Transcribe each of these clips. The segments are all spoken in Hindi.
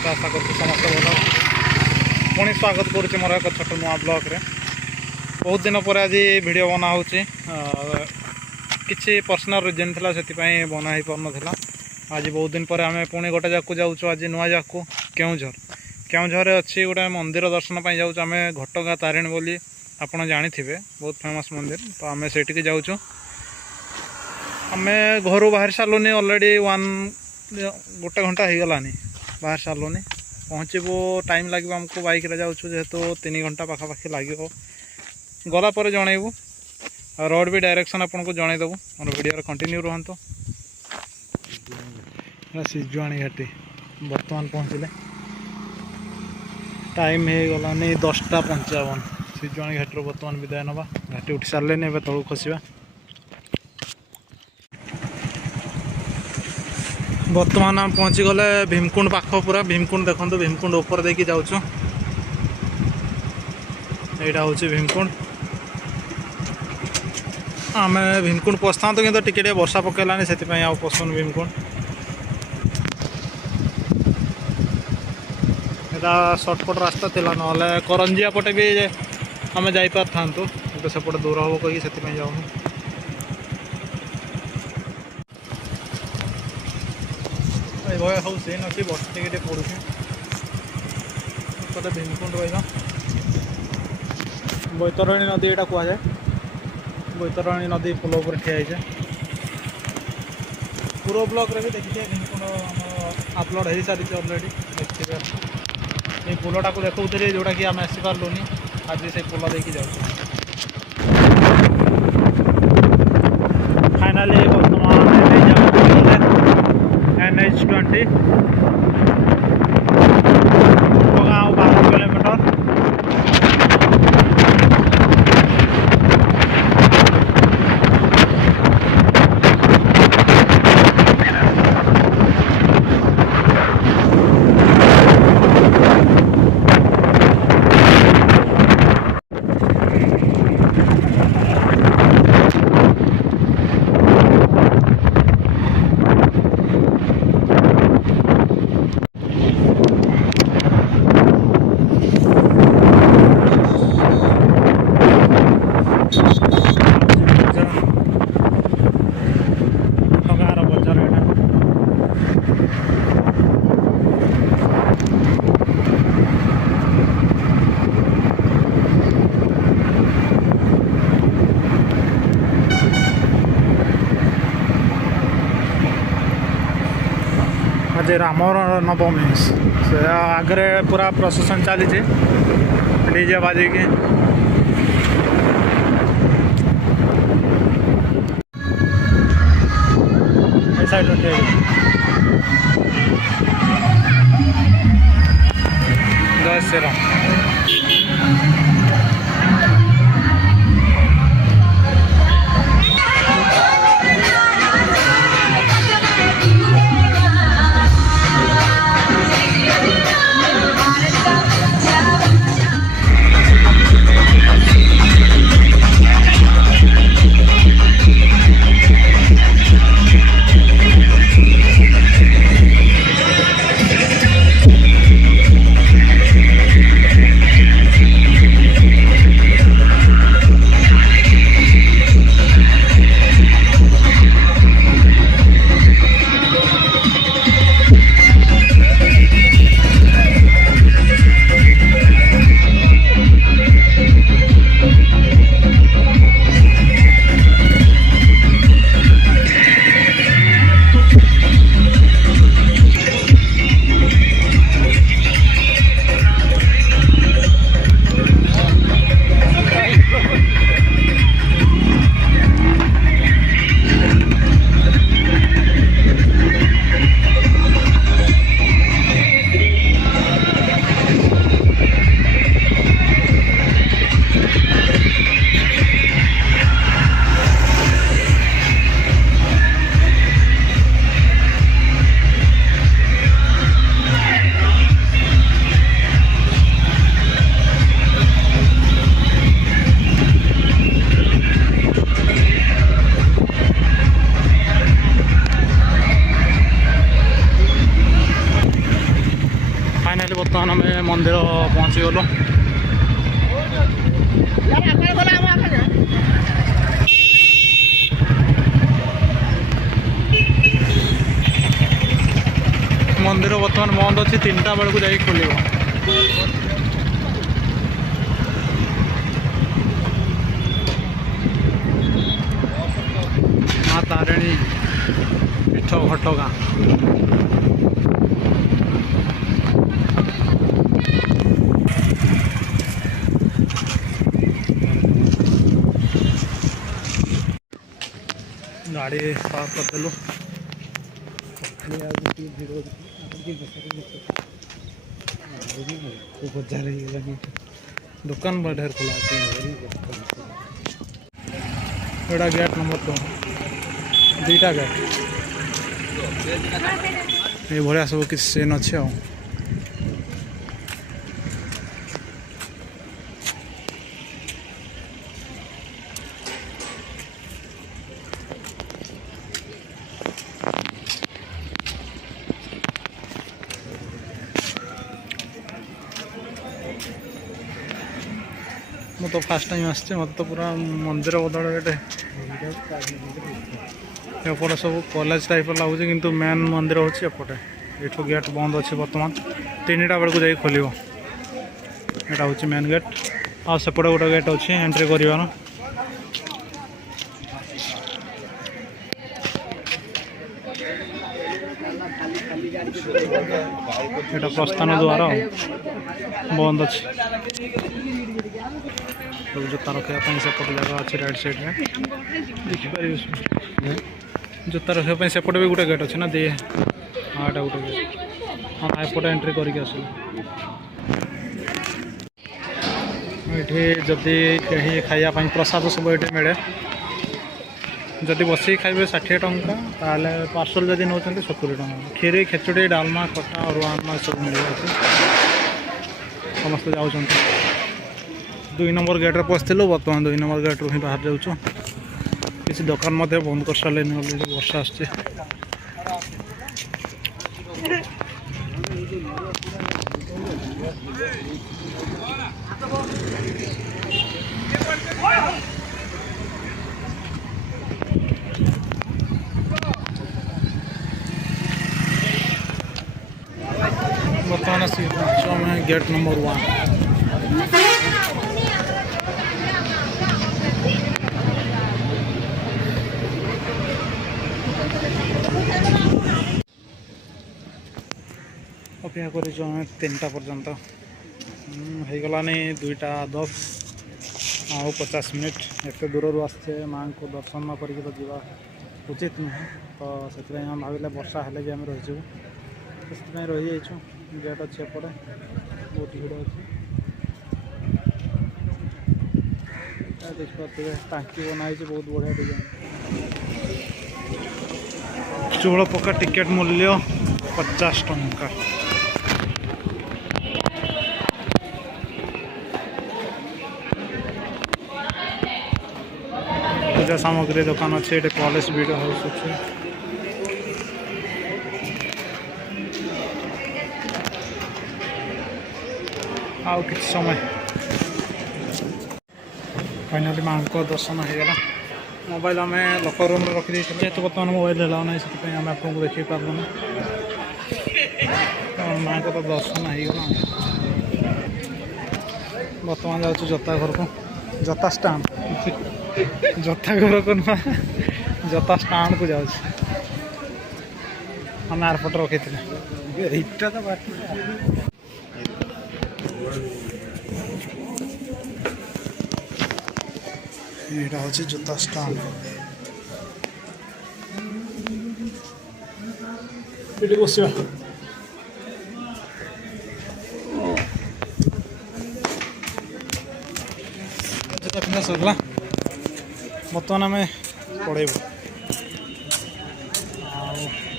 समस्त आशा करते समस्त भल पुणी स्वागत करुचे मोर एक छोट नुआ ब्लॉग रे। बहुत दिन पर आज वीडियो बना होची किसी पर्सनल रिजन था से बना ही पार नाला। आज बहुत दिन पर आम पुणी गोटे जाकू जाऊँ आज नुआ जाकू केउझर केउझर अच्छी गोटे मंदिर दर्शन पर जाऊँ आम घटगाँ तारिणी बोली आपड़ जानी बहुत फेमस मंदिर। तो आम से जाऊँ आम घर बाहर सारूनी अलरेडी गोटे घंटा हो गलानी बाहर सारूनी पहुँचबू टाइम लगे आमको बाइक रे जाऊँ जेहेतु 3 घंटा पाखापाखि लगे गला पर जनइबू रोड भी डायरेक्शन आपन को जनईदेबू मोर वीडियो कंटिन्यू रुहतु। सिजुआणी घाटी बर्तमान पहुँचले टाइम हो गलानी 10:55 सिजुआणी घाटी बर्तमान विदाय नवा घाटी उठी सारे ए तलू खसवा। बर्तमान आम पहुँची गले भीमकुंड पाख पूरा भीमकुंड देखो भीमकुंड ऊपर देकी जाऊँ यहाँ हूँ भीमकुंड। आम भीमकुंड पशा तो कि टिके वर्षा पकेलानी से पसंद भीमकुंड यहाँ सर्टकट रास्ता थिला ना करंजिया पटे भी आम जापर था सेपटे दूर हम कहीं से जाऊँ। भय हाउ सीन अच्छी बस टे पड़ू भीमकुंड रहा बैतरणी नदी यहाँ कहुए बैतरणी नदी पुल पर ठिया पूरा ब्लॉग रे भी देखिए भीमकुंड अपलोड हो सारी अलरेडी देखिए ये पुलटा को देखा जोटा कि आम आसीपारूनी आज से पुल देखी जाऊँ। फाइनाली बर्तमान NH20 गाँव 12 किलोमीटर आज राम नवमी से आगे पूरा प्रोसेसन चली डीजे बाजिकी साइड जय श्री राम। मंदिर पहुँची गलु। मंदिर बर्तमान बंद अच्छी 3टा बेलू जा खोल माँ तारिणी पीठ घटगाँ। गाड़ी पार्क करदेलु दुकान ढेर खुला एटा गेट नंबर 2 2टा गेट ये भाया सब किसी सीन अच्छे आ मु तो फास्ट टाइम आसचे मत तो पूरा मंदिर बदल एपटे सब कॉलेज टाइप लगुच किंतु मेन मंदिर होची एपटे एठो गेट बंद अच्छे बर्तमान 3टा बेलू जा खोल एटा हूँ मेन गेट आ सेपटे गोटे गेट अच्छे एंट्री करार एटा प्रस्थान द्वार बंद अच्छे सब जूता रखापी सेपटे जगह अच्छे राइट साइड में देखिपार जूता रखापी सेपटे भी गोटे गेट अच्छे ना दे हाँ एटा गोटे गेट हाँ एपटे एंट्री करके आस ये जदि कहीं खायापी प्रसाद सब ये मिले जदि बसिक खाइबे 60 टंका ताले पार्सल जदि नौ 70 टंका खीरी खेचुड़ी डालमा खटा अरुआ सब मिले समस्त जाऊँ 2 नंबर गेट्रे पशिलु बर्तमान 2 नंबर गेट्रु ही बाहर जाऊँ किसी दुकान बंद कर सारे वर्षा आसचे बर्तमान में गेट नंबर 1 अपेक्षा कर 3टा पर्यंत होगलानी 2:10 आउ 50 मिनिट एत दूर आसचे माँ को दर्शन न करके तो जीवा उचित नुहे तो से भाविले वर्षा हेले भी आम रही रही जाइए गेट अच्छे एपटे बहुत भिड़ अच्छे देखिए टांकी बनाई बहुत बढ़िया डिजाइन चूड़ पक्का टिकेट मूल्य 50 टंका पूजा सामग्री दुकान अच्छे ये कॉलेज वीडियो हाउस अच्छे आउ कि समय फाइनाली माँ को दर्शन होगा मोबाइल आम लकर रूम रखी जेहतु बर्तमान मोबाइल लाओ ना से आम आपको देखी पार्लुना माँ को तो दर्शन होगा बर्तमान जाऊँ जता घर को जता स्टाम्प जता घर को ना जता स्टाम्प को जाऊँ आम एयरपोर्ट रखी थे यहाँ हूँ जूता स्टाम्प ये बस जूता पिंधा सरला बर्तमान आम पढ़ेबू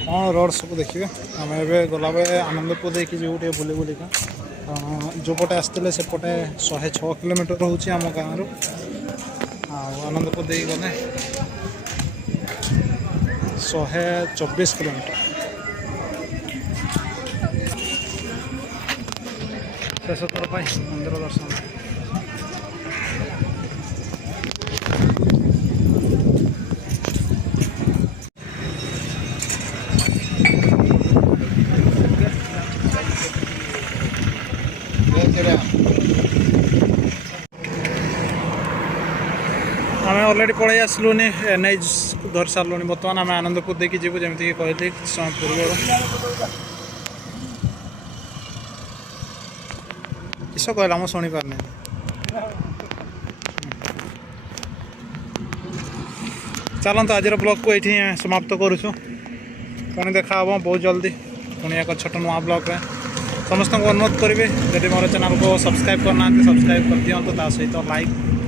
कौन रोड सब देखिए आम ए गला आनंदपुर देखिए जो बुले बुलिका जो पटे आसते से पटे 106 किलोमीटर रोचे आम गाँव आनंदपुर दे गले 124 किलोमीटर शेष थर पर मंदिर दर्शन। आम अलरेडी पलि आसलुनि एनएच धरी सारूँ बर्तमान आम आनंदपुर देखिए जीव जमीक कहली समय पूर्व किस कहला मुझे शुणी पारनी चलते आज ब्लॉग को ये समाप्त करुँ पुणी देखा बहुत जल्दी पुणी एक छोट नुआ ब्लॉग में समस्त को अनुरोध करी जब मोर चैनल को सब्सक्राइब करना सब्सक्राइब कर दिखाँ सहित लाइक